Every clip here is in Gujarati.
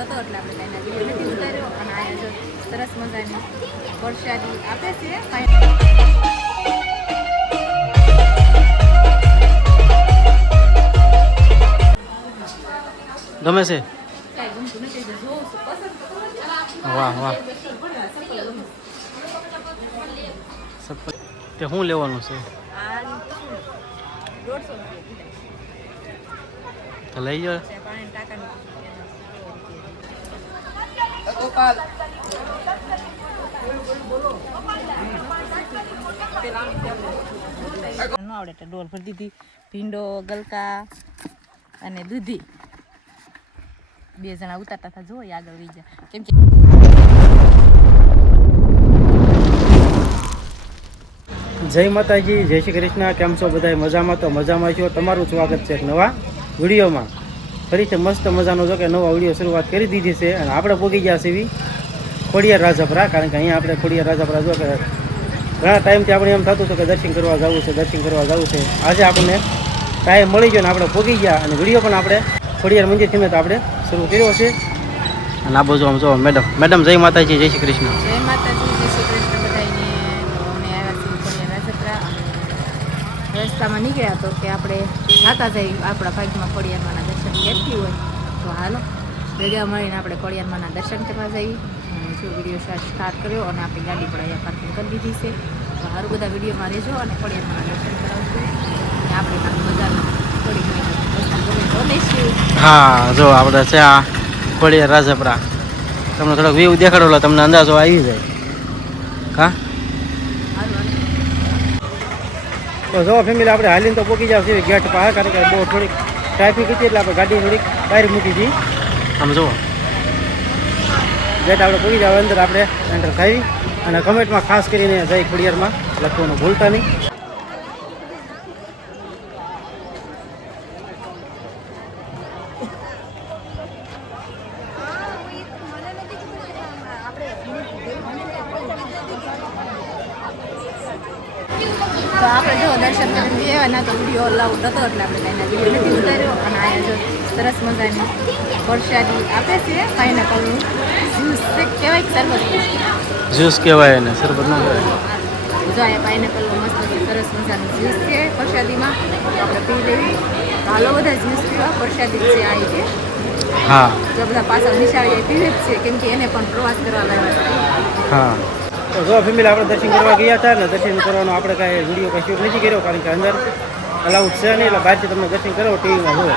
હતો એટલે આપણે કાંઈના વિડીયો નથી ઉતાર્યો અને અહીંયા જો સરસ મજાની વરસાદી આપે છે. ગમે છે? કાંઈ ગમતું નથી તો જોઉં છું પસંદ તો કરો છો. વાહ વાહ. સફળ તે શું લેવાનું છે? આ 150 રૂપિયા તો લઈ જાઓ. પાણી ટાંકાનું ન આવડે એટલે ડોલ ભરી દીધી. ભીંડો, ગલકા અને દૂધી 2 જણા ઉતારતા હતા. જોઈ આગળ વહી જાય કેમ કે જય માતાજી, જય શ્રી કૃષ્ણ. કેમ છો બધા? મજામાં? તો મજામાં છો. તમારું સ્વાગત છે એક નવા વિડીયોમાં. ફરીથી મસ્ત મજાનો જો કે નવા વિડીયો શરૂઆત કરી દીધી છે અને આપણે પહોંચી ગયા છીએ ખોડિયાર રાજપરા. કારણ કે અહીંયા આપણે ખોડિયાર રાજપરા જો કે ઘણા ટાઈમથી આપણે એમ થતું હતું કે દર્શન કરવા જવું છે, દર્શન કરવા જવું છે. આજે આપણને ટાઈમ મળી ગયો ને આપણે પહોંચી ગયા અને વિડીયો પણ આપણે ખોડિયાર મંદિરથી તો આપણે શરૂ કર્યો છે. અને આ બાજુ આમ જો મેડમ જય માતાજી, જય શ્રી કૃષ્ણ. જય માતાજી, જય શ્રી કૃષ્ણ બધાને. અમે આવ્યા છીએ ખોડિયાર રાજપરા અને રસ્તામાં નીકળ્યા તો કે આપણે જાતા જઈએ આપણા ભાગ્યમાં ખોડિયારમાંના દર્શન કરતી હોય તો હાલો ભેગા મળીને આપણે ખોડિયારમાંના દર્શન કરવા જઈએ. અને જો વિડીયો સ્ટાર્ટ કર્યો અને આપણી ગાડી પણ અહીંયા પાર્કિંગ કરી દીધી છે. તો સારું બધા વિડીયોમાં રહેજો અને ખોડિયારમાંના દર્શન કરાવશું અને આપણે બજારમાં થોડી ઘણી વસ્તુ ગમે તો લઈશું. હા, જો આપણે છે આ ખોડિયાર રાજપરા. તમને થોડોક વ્યૂ દેખાડો એટલે તમને અંદાજો આવી જાય. હા, તો જો ફેમિલી આપણે હાલીને તો પહોંચી જાવ છે ગેટ પાસે. કારણ કે બહુ થોડીક ટ્રાફિક હતી એટલે આપણે ગાડી થોડીક બહાર મૂકી હતી. આમ જુઓ ગેટ આપણે પહોંચી જાવ, અંદર આપણે એન્ટર થઈ અને કમેન્ટમાં ખાસ કરીને જય ખોડિયારમાં લખવાનું ભૂલતા નહીં. તો આપણે જો દર્શન કરી આવ્યા ના તો વિડીયો અલાઉડ હતો એટલે આપણે કાંઈના વિડીયો નથી ઉતાર્યો અને અહીંયા જો સરસ મજાની વરસાદી આપે છે. પાઇનેપલનું જ્યુસ કહેવાય કે શરબત જ્યુસ કહેવાય એને, શરબત ન કહેવાય. જો અહીંયા પાઇનેપલનું મસ્ત સરસ મજાનું જ્યુસ છે પ્રસાદીમાં. તો આપણે પી લેવી. તો હાલો બધા જ્યુસ પીવા. પ્રસાદી છે આ છે. હા, જો બધા પાછળ નિશાળી પીવે જ છે કેમ કે એને પણ પ્રવાસ કરવા લાવ્યા છે. હા. તો જો ફેમિલી આપણે દર્શન કરવા ગયા હતા ને દર્શન કરવાનો આપણે કાંઈ વિડીયો કાંઈ શૂટ નથી કર્યો કારણ કે અંદર અલાઉડ છે નહીં. એટલે બહારથી તમને દર્શન કરો ટીવીમાં જુઓ.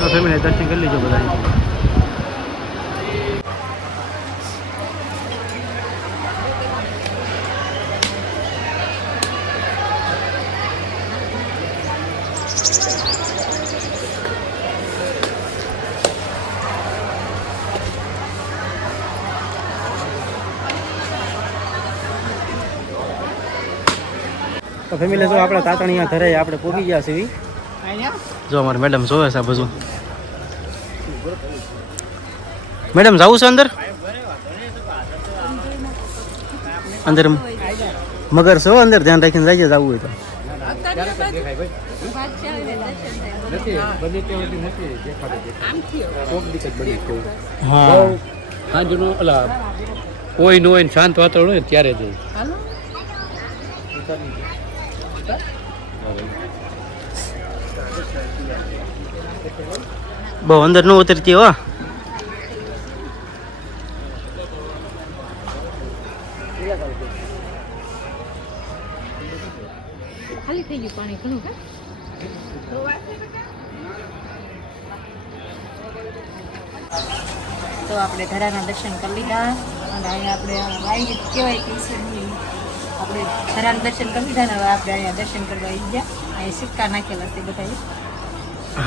તો ફેમિલી દર્શન કરી લીધો બધા. તો ફેમિલી જો આપણે તાતણીયા ધરે આપણે પહોંચી ગયા છીએ. જો અમારે મેડમ જોવે છે આ બધું. મેડમ જવું છે અંદર? અંદર મગર છો અંદર, ધ્યાન રાખીને જઈએ જવું હોય તો. હા, સાંજનો ઓલા કોઈ નો હોય ને શાંત વાતાવરણ હોય ત્યારે જઈ. બહુ અંદર ન ઉતરતી હો. ખાલી થઈ ગયું પાણી ઘણું કે તો આપણે ધરાના દર્શન કરી લીધા અને અહીંયા આપણે વાઈ કહેવાય કે આપણે ધરાના દર્શન કરી લીધા ને હવે આપણે અહીંયા દર્શન કરવા આવી ગયા. અહીંયા સિક્કા નાખેલા છે બધા.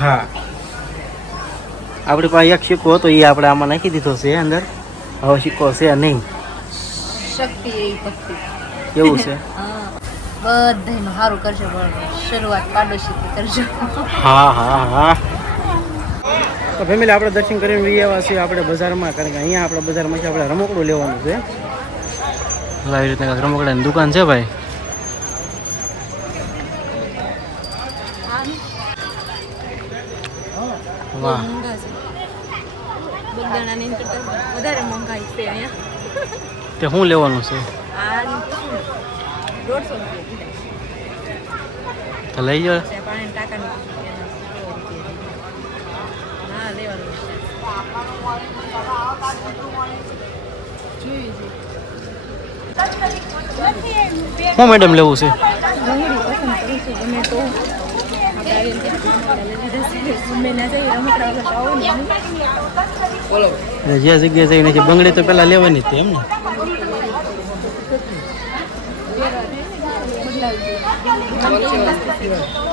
હા, આપણી પાસે એક સિક્કો હતો એ આપણે આમાં નાખી દીધો છે અંદર. હવે સિક્કો છે નહીં. શક્તિ એવી ભક્તિ એવું છે. હા, બધાનું સારું કરજો પણ શરૂઆત પાડોશીથી કરજો. હા હા હા. તો ફેમિલી આપણે દર્શન કરીને આવ્યા છીએ આપણે બજારમાં. કારણ કે અહીંયા આપણે બજારમાં છે આપણે રમકડું લેવાનું છે. આવી રીતના રમકડાની દુકાન છે ભાઈ. વાહ. મોંઘા છે બગદાણાની કરતાં વધારે મોંઘાઈ છે અહીંયા તે શું લેવાનું છે આ 150 રૂપિયા તો લઈ જાઓ છે પાણી ટાંકાનું હા લેવાનું છે જોયું છે શું મેડમ લેવું છે ડુંગળી પસંદ કરું છું ગમે તો આપણે આવી રીતે લીધા છે ગમે ના જઈએ રમકડા વગર તો આવો ને જે જગ્યાએ જઈને છે બંગડી તો પેલા લેવાની હતી એમ ને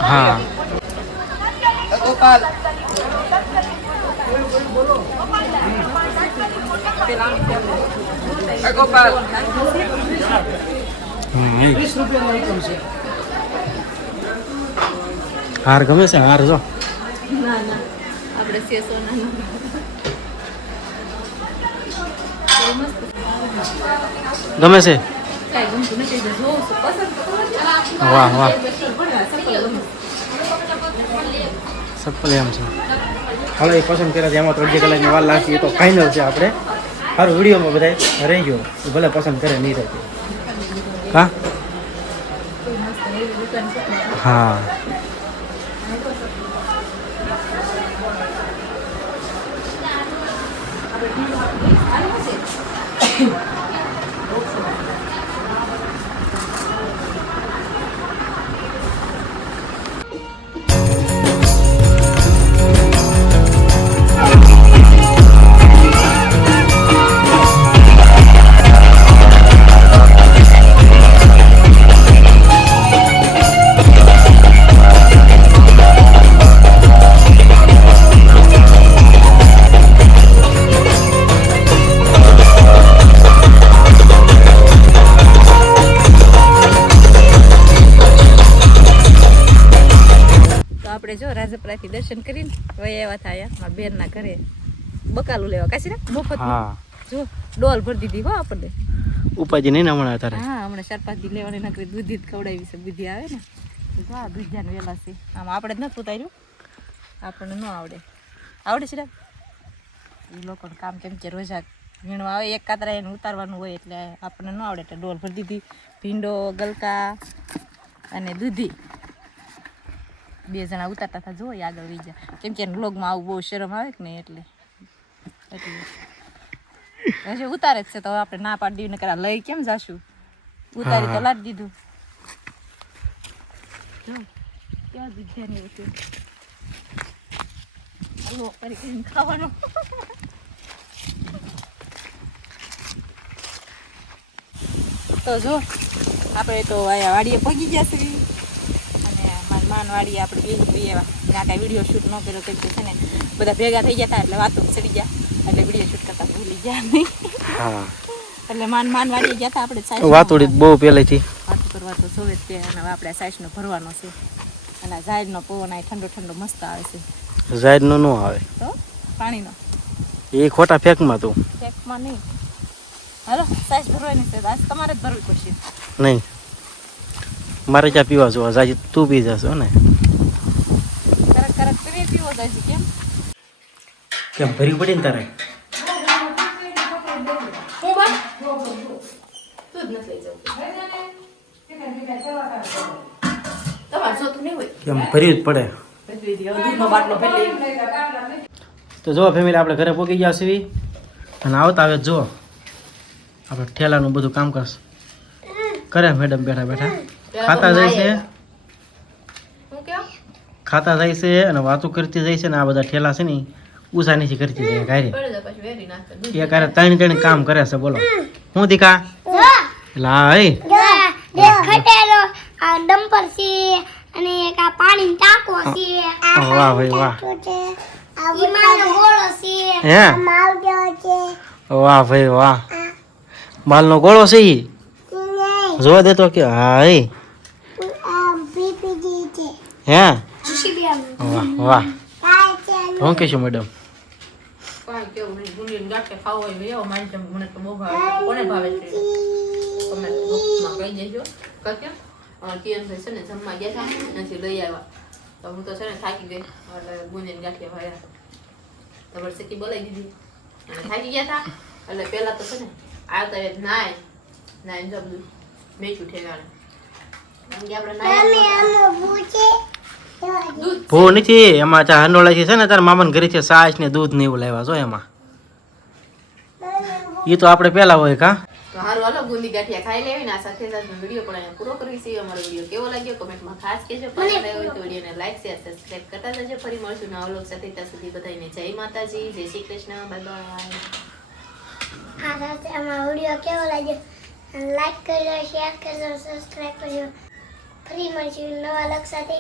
હા હાર ગમે છે હાર જો ના ના આપણે સેસો ના મસ્ત ગમે છે કાંઈ ગમતું નથી તો જોઉં છું પસંદ તો કરું છું. વાહ વાહ ચપ્પલ સપ્પલ ગમે. એમ છે હાલો એ પસંદ કર્યા છે એમાં તો અડધી કલાકની વાર લાગશે એ તો ફાઇનલ છે આપણે સારું વિડીયોમાં બધા રહી ગયો ભલે પસંદ કરે નહીં રહે હા કોઈ મસ્ત એવી દુકાન છે ને. હા આપણે જો રાજપરાથી દર્શન કરીને વહી આવ્યા હતા અહીંયા મારા બેનના ઘરે બકાલું લેવા કાશી ના મફત હા જો ડોલ ભરી દીધી હો આપણને ઉપાજી નહીં ને હમણાં તારે હા હમણાં 4-5 દી લેવાની નકરી દૂધી જ ખવડાવી છે બુદ્ધિ આવે ને તો આ દૂધિયાને વેલા છે આમ આપણે જ નથી ઉતાર્યું આપણને ન આવડે આવડે છે ને એ લોકોને કામ કેમ કે રોજા વીણવા આવે એક કાતરા એને ઉતારવાનું હોય એટલે આપણને ન આવડે એટલે ડોલ ભરી દીધી ભીંડો ગલકા અને દૂધી 2 જણા ઉતારતા હતા જોઈએ આગળ વી જાય કેમ કે વ્લોગમાં આવું બહુ શરમ આવે કે નહીં એટલે હજી ઉતારે જ છે તો આપણે ના પાડી દીધી નકર આ લઈ કેમ જાશું ઉતારી તો લાડી દીધું જો કેવા દૂધિયાની હતી હલવો કરીને ખાવાનો તો જો આપણે તો અહીંયા વાડીએ પગી ગયા છીએ અને મારી માનવાડી આપણે બે એવા ત્યાં કાંઈ વિડીયો શૂટ ન કર્યો કેમ કે છે ને બધા ભેગા થઈ ગયા હતા એટલે વાતો ચડી ગયા એટલે વિડીયો શૂટ કરતા ભૂલી ગયા નહીં હા એટલે માનવાડી ગયા હતા આપણે સાઈઝ વાતોડી બહુ પહેલેથી વાતો કરવા તો જોવે જ તે અને હવે આપણે સાઈઝનો ભરવાનો છે અને ઝાડનો પવન આ ઠંડો ઠંડો મસ્ત આવે છે ઝાડનો ન આવે તો પાણીનો એ ખોટા ફેંકમાં તું ફેકમાં નહીં હાલો સાઈઝ ભરવાની છે આજ તમારે જ ભરવી પડશે નહીં મારે ચા પીવા જોવા જાજી તું પી જશો ને કરક કરક તમે પીવો જાય કેમ કેમ ભરી પડી ને તારે હું બસ તું જ નથી જવું તમારે જોતું નહીં હોય કેમ ભર્યું જ પડે દૂધનો બાટલો ભરી તો જો ફેમિલી આપણે ઘરે પહોંચી ગયા છીએ અને આવતા આવે જો આપણે ઠેલાનું બધું કામકાજ કરે મેડમ બેઠા બેઠા ખાતા જાય છે હું કેમ ખાતા જાય છે અને વાતો કરતી જાય છે ને આ બધા ઠેલા છે ને ઉષા નીચે કરતી જાય ગાયરી પડે જાય પછી વેરી નાખતા એ કારે ત્રણ કામ કરે છે બોલો હું દીકા એટલે હા હઈ ખટેલો આ ડમ્પર છે અને એક આ પાણી ટાંકો છે વાહ ભાઈ વાહ ઈમાનો ગોળો છે હે માવજો છે વાહ ભાઈ વાહ માલનો ગોળો છે ઈ જોવા દેતો કે હા હઈ બીપીજી છે હે જીસીબીએમ વાહ વાહ કાય છે હું કહેશું મેડમ કાંઈ કેવું નહીં ગુંડીને ગાંઠે ખાવો હોય એવો મારી જેમ મને તો બહુ ભાવે કોને ભાવે છે તમે બોક્સમાં કહી દેજો કેમ કિરણભાઈ છે ને જમવા ગયા હતા નથી લઈ આવ્યા તો હું તો છે ને થાકી ગઈ એટલે ગુંજીને ગાંઠિયા ભાવ્યા તો વર્ષે બોલાવી દીધી અને થાકી ગયા હતા. એટલે પહેલા તો છે ને આવતા વેત નાય જો બધું મેચું ઠેકાણે. કેમ કે આપણે નાય દૂધ ભૂ નથી એમાં ચા હંડોળા છે ને તારા મામાને ઘરે છે છાશ ને દૂધ ને એવું લાવ્યા છો એમાં. એ તો આપણે પેલા હોય કા. તો હારું હાલો બુંદી ગાંઠિયા ખાઈ લેવી ને આ સાથે સાથે વિડીયો પણ અહીંયા પૂરો કરવી છે. અમારો વિડીયો કેવો લાગ્યો કમેન્ટમાં ખાસ કહેજો. પસંદ આવ્યો હોય તો વિડીયોને લાઈક શેર સબસ્ક્રાઇબ કરતા જજો. ફરી મળશું નવા વ્લોગ સાથે. ત્યાં સુધી બધાને જય માતાજી, જય શ્રી કૃષ્ણ, બાય બાય. આ સાથે અમારો વિડીયો કેવો લાગ્યો લાઈક કરજો, શેર કરજો, સબસ્ક્રાઇબ કરજો. ફરી મળશું નવા લોક સાથે.